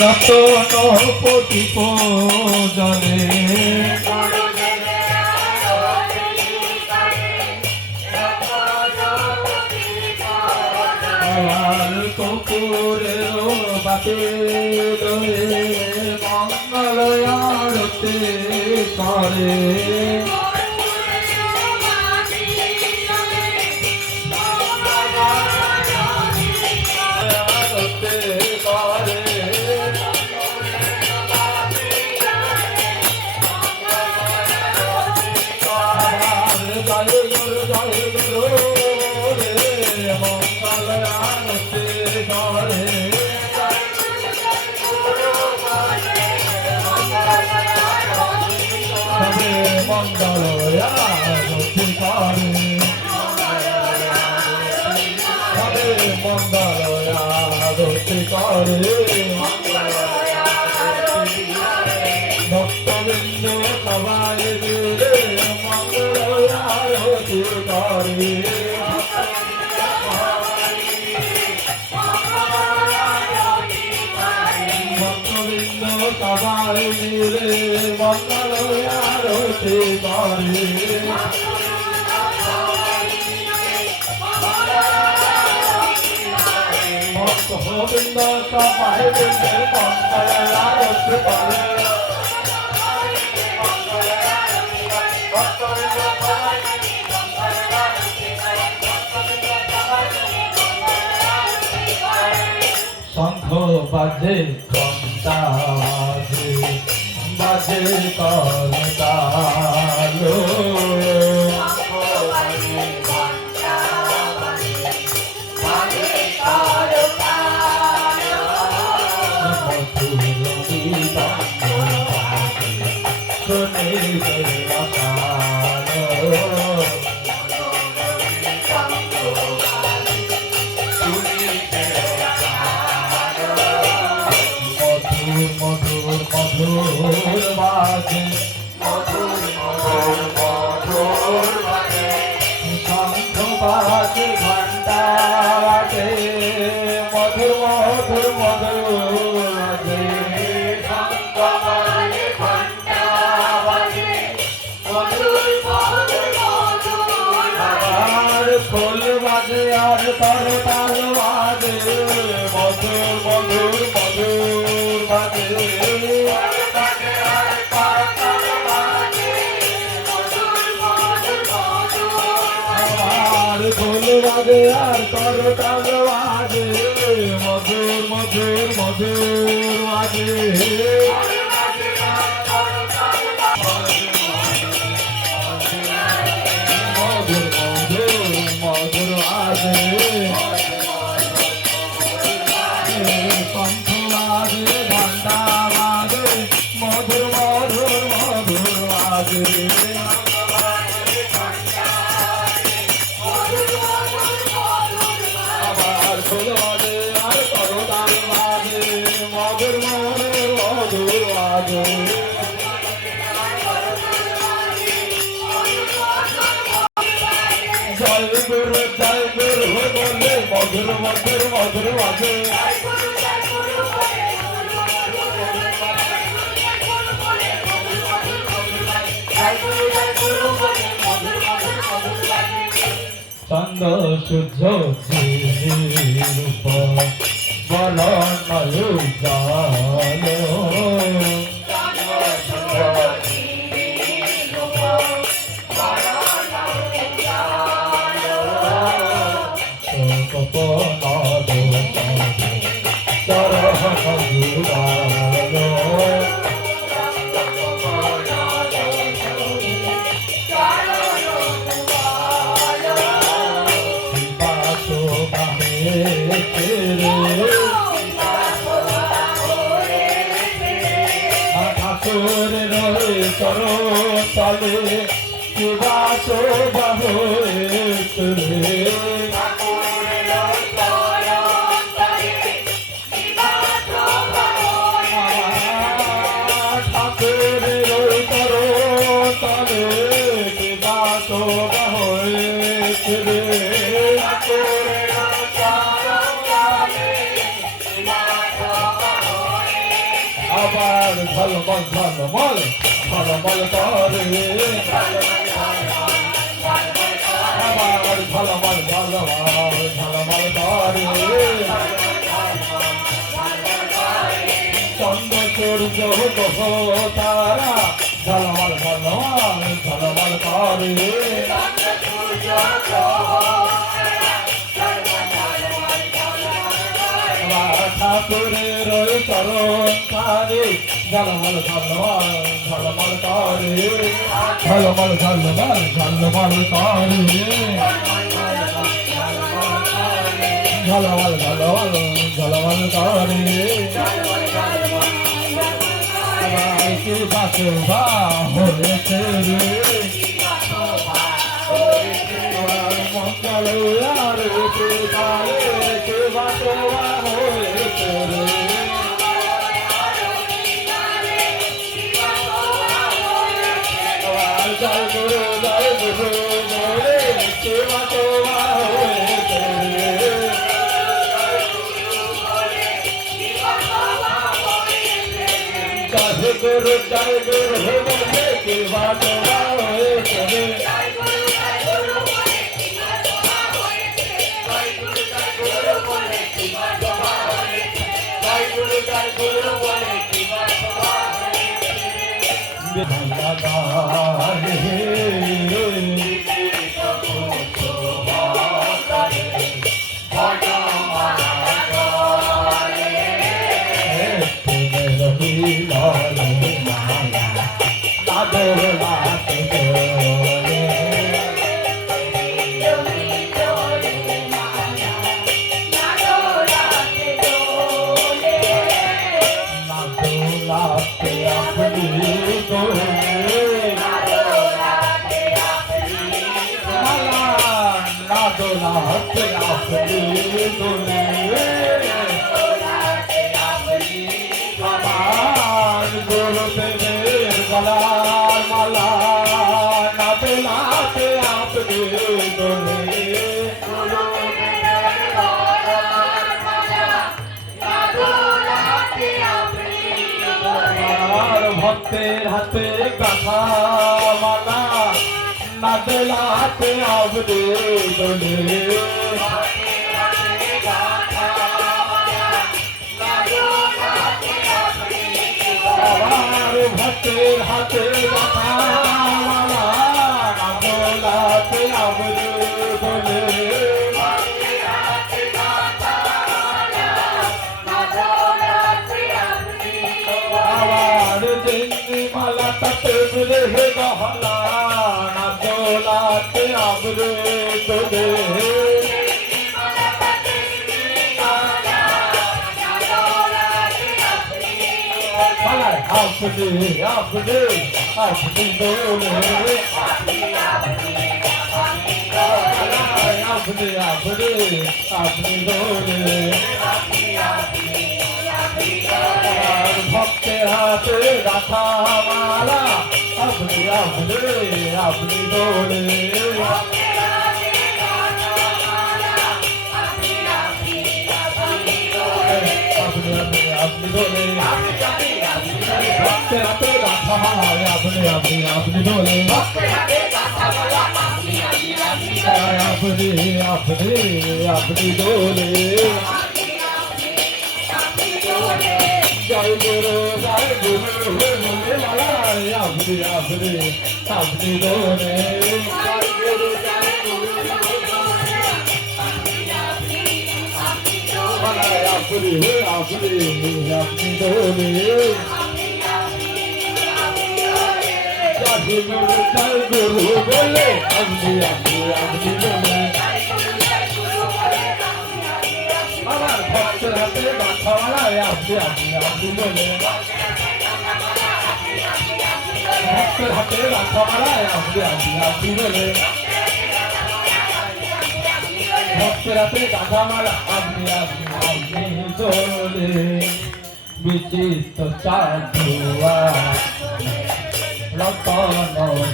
রতন প্রদীপ জলে কপুরের বাতে মঙ্গল আরতি করে ভক্তবৃন্দ সবাই মিলে মঙ্গল আরতি করে ভক্তবৃন্দ সবাই মিলে মঙ্গল আরতি করে গোবিন্দ সবাই মিলে মঙ্গল আরতি করে শঙ্খ বাজে ঘণ্টা বাজে করতালো খোল বাজে আর তার তাল বাজে মধুর মধুর মধুর বাজে আর খোল বাজে আর তার তাল বাজে মধুর মধুর মধুর বাজে জয় গুরু বলে মধুর মধুর মধুর বাজে চন্দ্র সূর্য রূপ বলনয়ু জাল তলে সুবাস আবার ঝলমল ঝলমল ঝলমল করে আবার ঝলমল ঝলমল ঝলমল করে চন্দ্র সূর্য গ্রহ তারা ঝলমল ঝলমল ঝলমল করে ঠাকুরের চরণ তারে ঝলমল ঝলমল ঝলমল করে ঝলমল ঝলমল ঝলমল করে ঝলমল ঝলমল ঝলমল করে শিবা হয়েছে রে মঙ্গল আর শিবা হয়েছে রে জয় গুরু বলে শিবা হয়েছে রে জয় গুরু বলে শিবা হয়েছে রে ভক্তের হাতে গাথা মালা না দোলাতে আবরে দোলে আমার ভক্তের হাতে গাথা মালা না দোলাতে আবরে দোলে মালা তাতে মিলে হে গহনা না দোলাতে আবরে দোলে আপনি আপনি আপনি দোলে আপনি আপনি আপনি দোলে ভক্তের হাতে গাথা মালা আপনি আপনি আপনি দোলে আপনি আপনি আপনি দোলে ভক্তের হাতে গাথা মালা আপনি আপনি আপনি দোলে আপনি আপনি আপনি দোলে জয় গুরু বলে মালায় আপনি আপনি আপনি দোলে মালায় আপনি আপনি আপনি দোলে জয় গুরু বলে আপনি আপনি আপনি দোলে আমার ভক্তের হাতে গাথা মালায় আপনি আপনি আপনি দোলে ভক্তের হাতে গাথা মালায় আপনি আপনি আপনি দোলে ভক্তের হাতে গাথা মালা আপনি আপনি আপনি দোলে বিচিত্র চাঁদুয়া রতন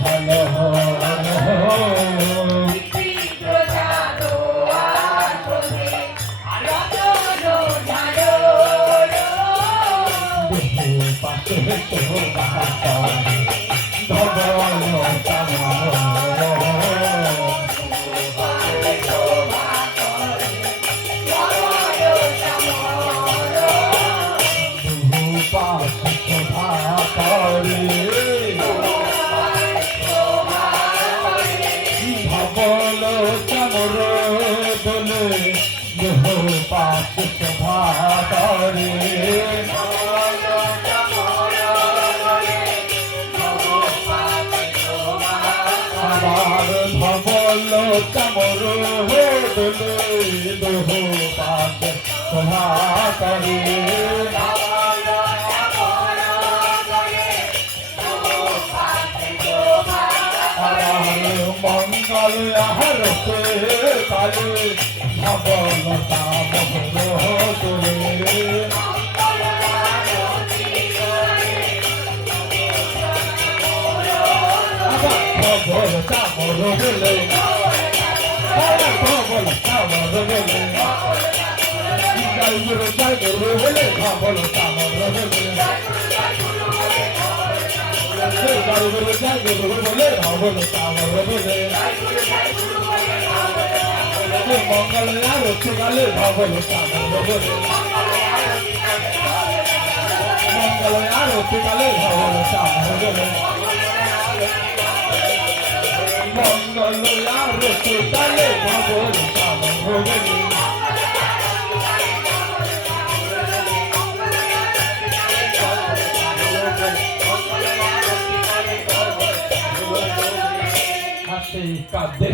ভালো মঙ্গল আহারতে কালে সবলতা মোহর তোলে খবর চামর বলে খবর চামর বলে জয়গুরু জয়গুরু বলে খবর চামর বলে জয়গুরু জয়গুরু বলে খবর চামর বলে মঙ্গল আরতি গালে খবর চামর বলে মঙ্গল আরতি গালে খবর চামর বলে মঙ্গল আরতি গালে খবর চামর বলে Así, cadê?